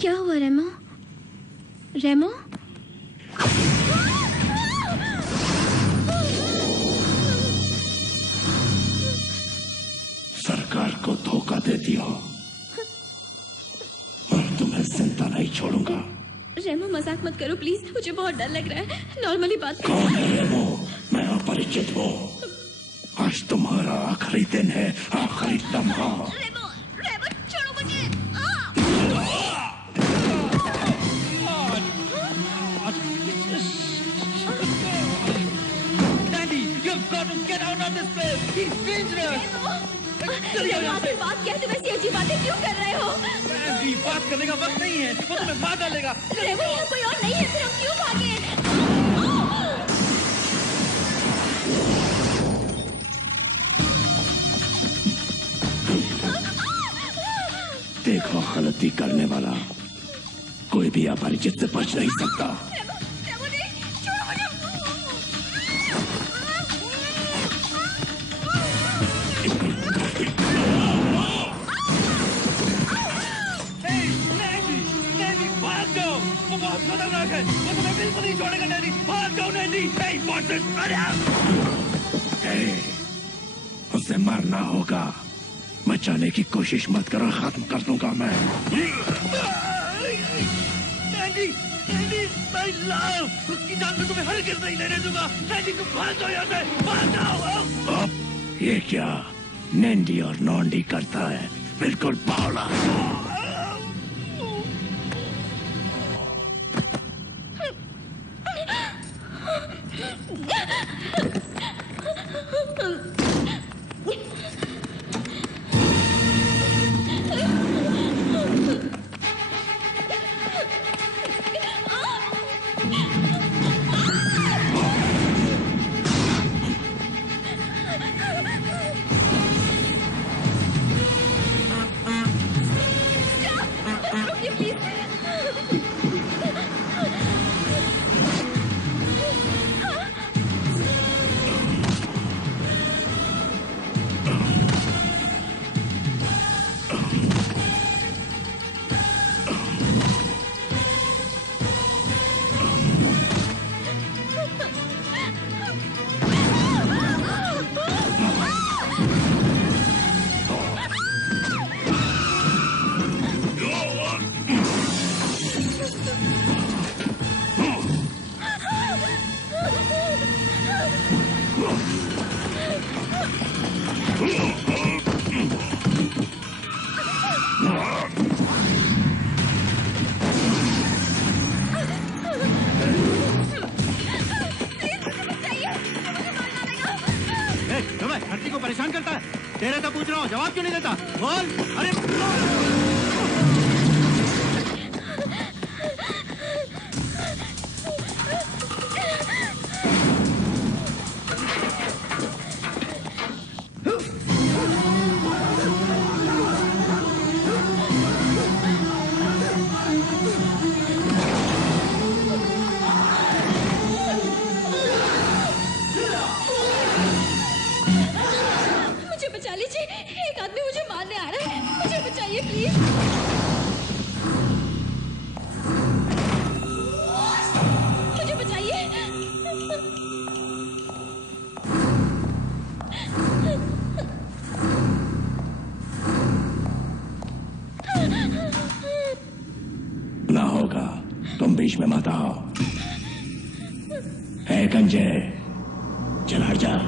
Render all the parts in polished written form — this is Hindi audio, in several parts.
क्या हुआ रेमो? रेमो? सरकार को धोखा दे दिया और तुम्हें जिंदा नहीं छोड़ूंगा। रेमो मजाक मत करो प्लीज, मुझे बहुत डर लग रहा है। नॉर्मली बात करो। कौन है रेमो? मैं अपरिचित हूँ। आज तुम्हारा आखिरी दिन है, आखिरी लम्हा। रेमो, रेमो छोड़ो मुझे। Dandy, you've got to get out of this place. He's dangerous. रेमो आखिर बात क्या है? तुम ऐसी अजीब बातें क्यों कर रहे हो? Dandy, बात करने का वक्त नहीं है, वो तुम्हें मार डालेगा। रेमो यहाँ कोई और नहीं है, फिर हम क्यों भागे? देखो, गलती करने वाला कोई भी अपरिचित से बच नहीं सकता। रेमो नहीं, छोड़ो मुझे। Hey, Dandy, Dandy, भाग जाओ। वो बहुत खतरनाक है, वो तुम्हें बिल्कुल नहीं छोड़ेगा Dandy। भाग जाओ Dandy। Hey, what's this? Run out! हे, उसे मरना होगा। बचाने की कोशिश मत करो, खत्म कर दूंगा मैं। Dandy, Dandy, my love, उसकी जान में तुम्हें हरगिज़ नहीं लेने दूंगा। Dandy, तुम भाग जाओ यहाँ से, भाग जाओ। अब ये क्या नैंडी और नॉन्डी करता है? बिल्कुल बावला। रुकिए प्लीज। तुम्हें धरती को परेशान करता है। तेरे से पूछ रहा हूँ, जवाब क्यों नहीं देता? बोल। अरे मुझे बचा लीजिए, एक आदमी मुझे मारने आ रहा है। मुझे बचाइए प्लीज। मुझे बचाइए। ना होगा, तुम बीच में मत आओ। है गंजे, चल हट जा।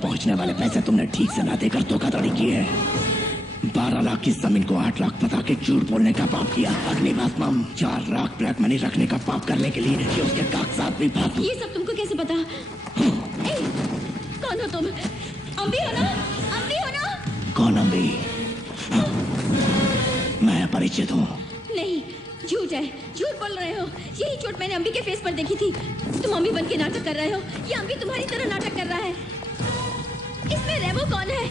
पहुंचने वाले पैसे तुमने ठीक से ना देकर धोखाधड़ी की है। 12 लाख की जमीन को 8 लाख बता के झूठ बोलने का पाप किया। अगली बात मम 4 लाख ब्लैक मनी रखने का पाप करने के लिए ये उसके कागजात भी फाड़। ये सब तुमको कैसे पता? कौन हो तुम? अम्बी हो ना? अम्बी हो ना? कौन अम्बी? मैं परिचित हूँ। नहीं, झूठ है, झूठ बोल रहे हो। यही चोट मैंने अम्बी के फेस पर देखी थी। तुम अम्बी बन के नाटक कर रहे हो। ये अम्बी तुम्हारी तरह नाटक कर रहा है। इसमें रेमो कौन है?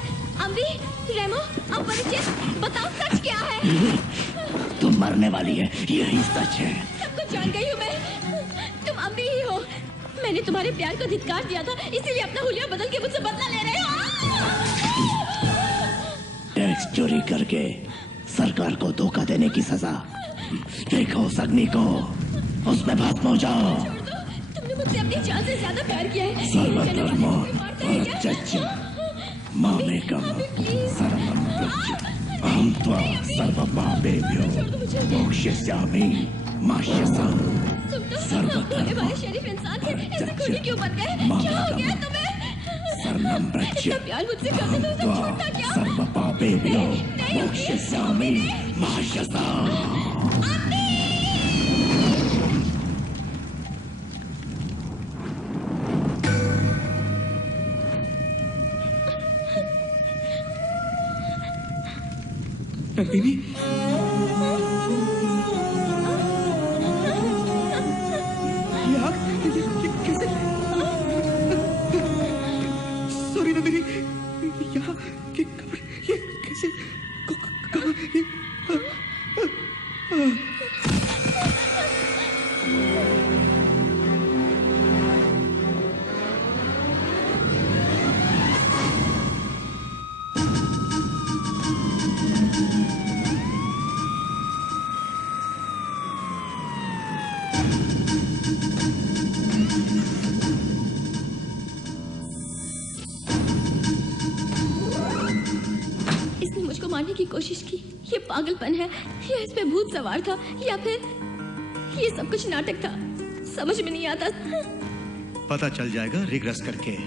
अम्बी, रेमो, अपरिचित, बताओ सच क्या है? तुम मरने वाली है, यही सच है। सब कुछ जान गई हूँ मैं। तुम अम्बी ही हो। मैंने तुम्हारे प्यार को धिक्कार दिया था, इसीलिए अपना हुलिया बदल के मुझसे बदला ले रहे हो। टैक्स चोरी करके सरकार को धोखा देने की सजा। देखो अग्नि को, उसमें भस्म हो जाओ। तुमने मुझसे अपनी जान से ज्यादा प्यार किया है। सर्वधर्मो परित्यज्य मामेकं शरणं व्रज अहं त्वा सर्वपापेभ्यो मोक्षयिष्यामि मा शुचः। सर्वधर्मो शरीफ इंसान थे, ऐसे खूनी क्यों बन गए? क्या हो गया तुम्हें? शरणं व्रज इतना प्यार मुझसे करते तो उसे छोड़ता क्या? सर्वपापेभ्यो मोक्षयिष्यामि मा शुचः। नंदिनी, ये कैसे? सॉरी नंदिनी, यहाँ के कपड़े ये कैसे? कहाँ ये? इसने मुझको मारने की कोशिश की। ये पागलपन है या इस पे भूत सवार था या फिर ये सब कुछ नाटक था? समझ में नहीं आता। पता चल जाएगा रिग्रेस करके।